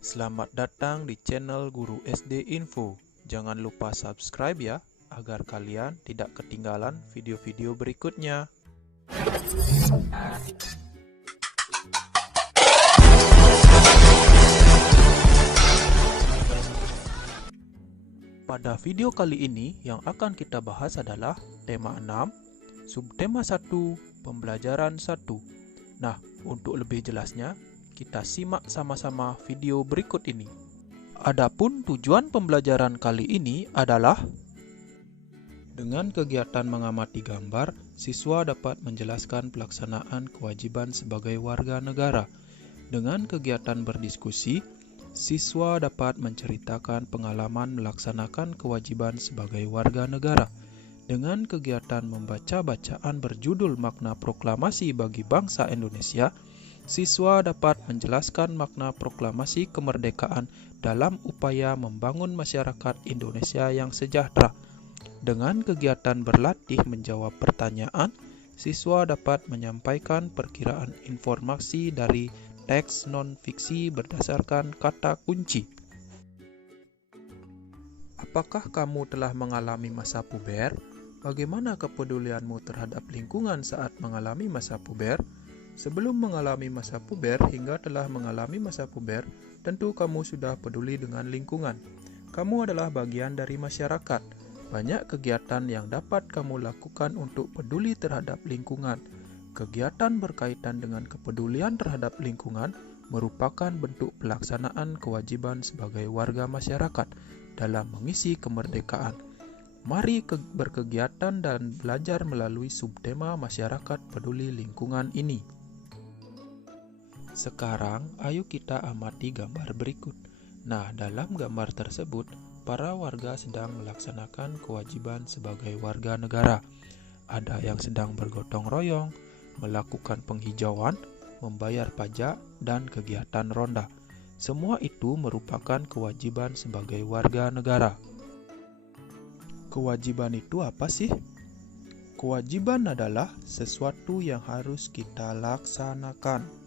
Selamat datang di channel Guru SD Info. Jangan lupa subscribe ya, agar kalian tidak ketinggalan video-video berikutnya. Pada video kali ini yang akan kita bahas adalah tema 6, subtema 1, pembelajaran 1. Nah, untuk lebih jelasnya, kita simak sama-sama video berikut ini. Adapun tujuan pembelajaran kali ini adalah dengan kegiatan mengamati gambar, siswa dapat menjelaskan pelaksanaan kewajiban sebagai warga negara. Dengan kegiatan berdiskusi, siswa dapat menceritakan pengalaman melaksanakan kewajiban sebagai warga negara. Dengan kegiatan membaca bacaan berjudul Makna Proklamasi bagi Bangsa Indonesia, siswa dapat menjelaskan makna proklamasi kemerdekaan dalam upaya membangun masyarakat Indonesia yang sejahtera. Dengan kegiatan berlatih menjawab pertanyaan, siswa dapat menyampaikan perkiraan informasi dari teks non-fiksi berdasarkan kata kunci. Apakah kamu telah mengalami masa puber? Bagaimana kepedulianmu terhadap lingkungan saat mengalami masa puber? Sebelum mengalami masa puber hingga telah mengalami masa puber, tentu kamu sudah peduli dengan lingkungan. Kamu adalah bagian dari masyarakat. Banyak kegiatan yang dapat kamu lakukan untuk peduli terhadap lingkungan. Kegiatan berkaitan dengan kepedulian terhadap lingkungan merupakan bentuk pelaksanaan kewajiban sebagai warga masyarakat dalam mengisi kemerdekaan. Mari berkegiatan dan belajar melalui subtema masyarakat peduli lingkungan ini. Sekarang, ayo kita amati gambar berikut. Nah, dalam gambar tersebut, para warga sedang melaksanakan kewajiban sebagai warga negara. Ada yang sedang bergotong royong, melakukan penghijauan, membayar pajak, dan kegiatan ronda. Semua itu merupakan kewajiban sebagai warga negara. Kewajiban itu apa sih? Kewajiban adalah sesuatu yang harus kita laksanakan.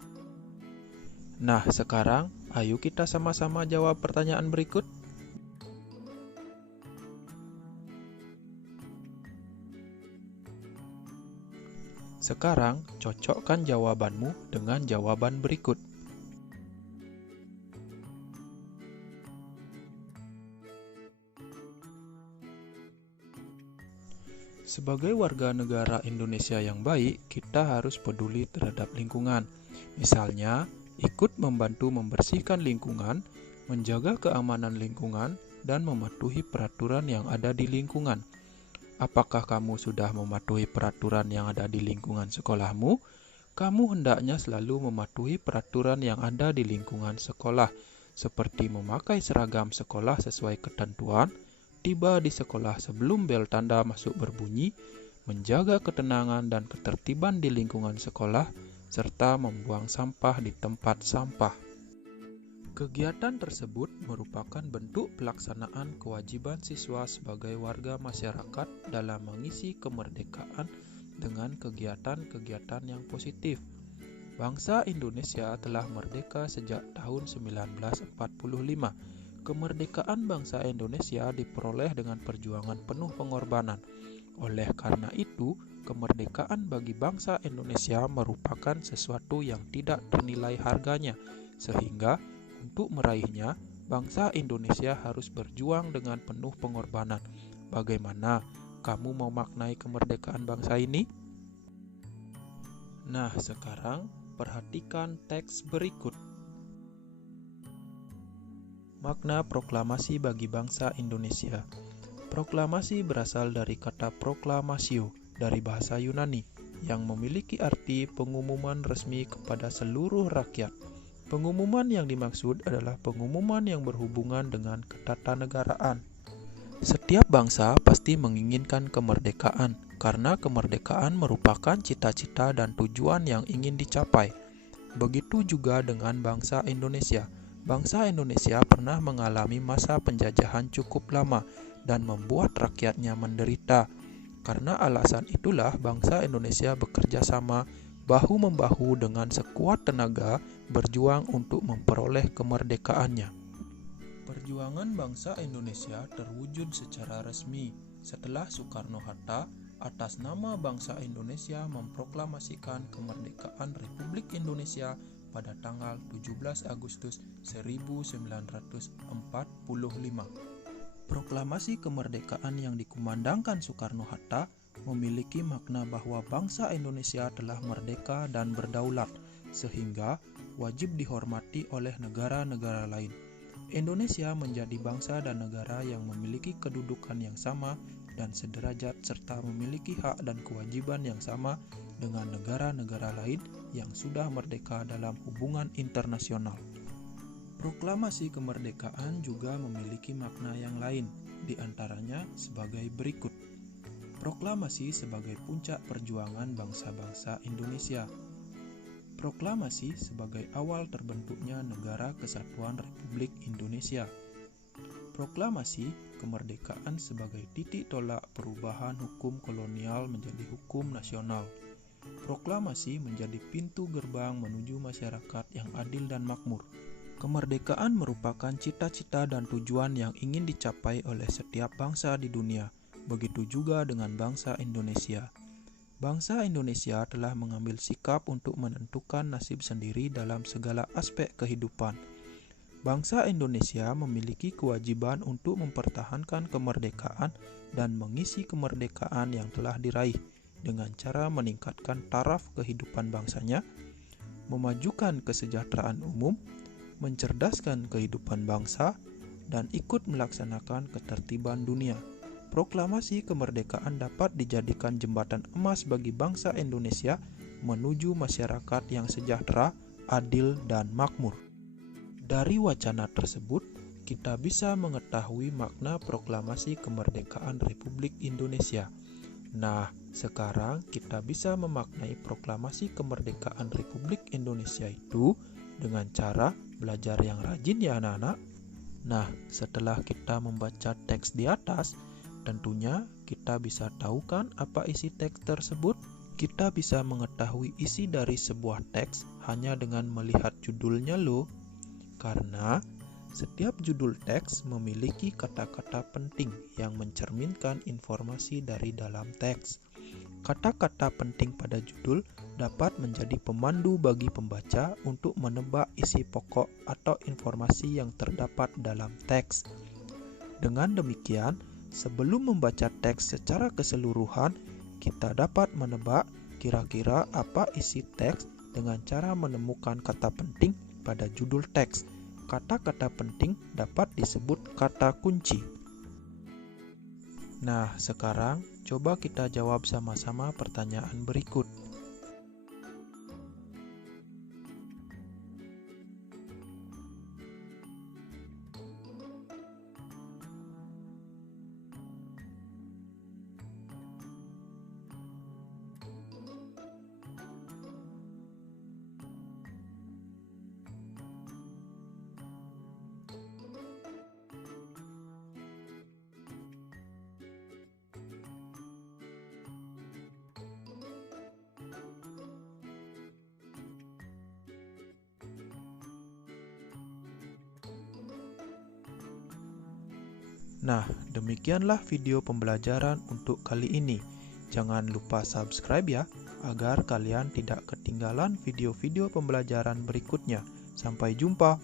Nah, sekarang ayo kita sama-sama jawab pertanyaan berikut. Sekarang, cocokkan jawabanmu dengan jawaban berikut. Sebagai warga negara Indonesia yang baik, kita harus peduli terhadap lingkungan. Misalnya, ikut membantu membersihkan lingkungan, menjaga keamanan lingkungan, dan mematuhi peraturan yang ada di lingkungan. Apakah kamu sudah mematuhi peraturan yang ada di lingkungan sekolahmu? Kamu hendaknya selalu mematuhi peraturan yang ada di lingkungan sekolah, seperti memakai seragam sekolah sesuai ketentuan, tiba di sekolah sebelum bel tanda masuk berbunyi, menjaga ketenangan dan ketertiban di lingkungan sekolah, serta membuang sampah di tempat sampah. Kegiatan tersebut merupakan bentuk pelaksanaan kewajiban siswa sebagai warga masyarakat dalam mengisi kemerdekaan dengan kegiatan-kegiatan yang positif. Bangsa Indonesia telah merdeka sejak tahun 1945. Kemerdekaan bangsa Indonesia diperoleh dengan perjuangan penuh pengorbanan. Oleh karena itu, kemerdekaan bagi bangsa Indonesia merupakan sesuatu yang tidak ternilai harganya, sehingga untuk meraihnya, bangsa Indonesia harus berjuang dengan penuh pengorbanan. Bagaimana kamu memaknai kemerdekaan bangsa ini? Nah, sekarang perhatikan teks berikut. Makna proklamasi bagi bangsa Indonesia. Proklamasi berasal dari kata proklamatio dari bahasa Yunani yang memiliki arti pengumuman resmi kepada seluruh rakyat. Pengumuman yang dimaksud adalah pengumuman yang berhubungan dengan ketatanegaraan. Setiap bangsa pasti menginginkan kemerdekaan karena kemerdekaan merupakan cita-cita dan tujuan yang ingin dicapai. Begitu juga dengan bangsa Indonesia. Bangsa Indonesia pernah mengalami masa penjajahan cukup lama dan membuat rakyatnya menderita. Karena alasan itulah bangsa Indonesia bekerja sama bahu-membahu dengan sekuat tenaga berjuang untuk memperoleh kemerdekaannya. Perjuangan bangsa Indonesia terwujud secara resmi setelah Soekarno-Hatta atas nama bangsa Indonesia memproklamasikan kemerdekaan Republik Indonesia pada tanggal 17 Agustus 1945. Proklamasi kemerdekaan yang dikumandangkan Soekarno-Hatta memiliki makna bahwa bangsa Indonesia telah merdeka dan berdaulat, sehingga wajib dihormati oleh negara-negara lain. Indonesia menjadi bangsa dan negara yang memiliki kedudukan yang sama dan sederajat serta memiliki hak dan kewajiban yang sama dengan negara-negara lain yang sudah merdeka dalam hubungan internasional. Proklamasi kemerdekaan juga memiliki makna yang lain, di antaranya sebagai berikut. Proklamasi sebagai puncak perjuangan bangsa-bangsa Indonesia. Proklamasi sebagai awal terbentuknya Negara Kesatuan Republik Indonesia. Proklamasi kemerdekaan sebagai titik tolak perubahan hukum kolonial menjadi hukum nasional. Proklamasi menjadi pintu gerbang menuju masyarakat yang adil dan makmur. Kemerdekaan merupakan cita-cita dan tujuan yang ingin dicapai oleh setiap bangsa di dunia, begitu juga dengan bangsa Indonesia. Bangsa Indonesia telah mengambil sikap untuk menentukan nasib sendiri dalam segala aspek kehidupan. Bangsa Indonesia memiliki kewajiban untuk mempertahankan kemerdekaan dan mengisi kemerdekaan yang telah diraih dengan cara meningkatkan taraf kehidupan bangsanya, memajukan kesejahteraan umum, mencerdaskan kehidupan bangsa, dan ikut melaksanakan ketertiban dunia. Proklamasi kemerdekaan dapat dijadikan jembatan emas bagi bangsa Indonesia menuju masyarakat yang sejahtera, adil, dan makmur. Dari wacana tersebut, kita bisa mengetahui makna proklamasi kemerdekaan Republik Indonesia. Nah, sekarang kita bisa memaknai proklamasi kemerdekaan Republik Indonesia itu dengan cara belajar yang rajin ya anak-anak. Nah, setelah kita membaca teks di atas, tentunya kita bisa tahu kan apa isi teks tersebut? Kita bisa mengetahui isi dari sebuah teks hanya dengan melihat judulnya loh. Karena setiap judul teks memiliki kata-kata penting yang mencerminkan informasi dari dalam teks. Kata-kata penting pada judul dapat menjadi pemandu bagi pembaca untuk menebak isi pokok atau informasi yang terdapat dalam teks. Dengan demikian, sebelum membaca teks secara keseluruhan, kita dapat menebak kira-kira apa isi teks dengan cara menemukan kata penting pada judul teks. Kata-kata penting dapat disebut kata kunci. Nah, sekarang coba kita jawab sama-sama pertanyaan berikut. Nah, demikianlah video pembelajaran untuk kali ini. Jangan lupa subscribe ya, agar kalian tidak ketinggalan video-video pembelajaran berikutnya. Sampai jumpa.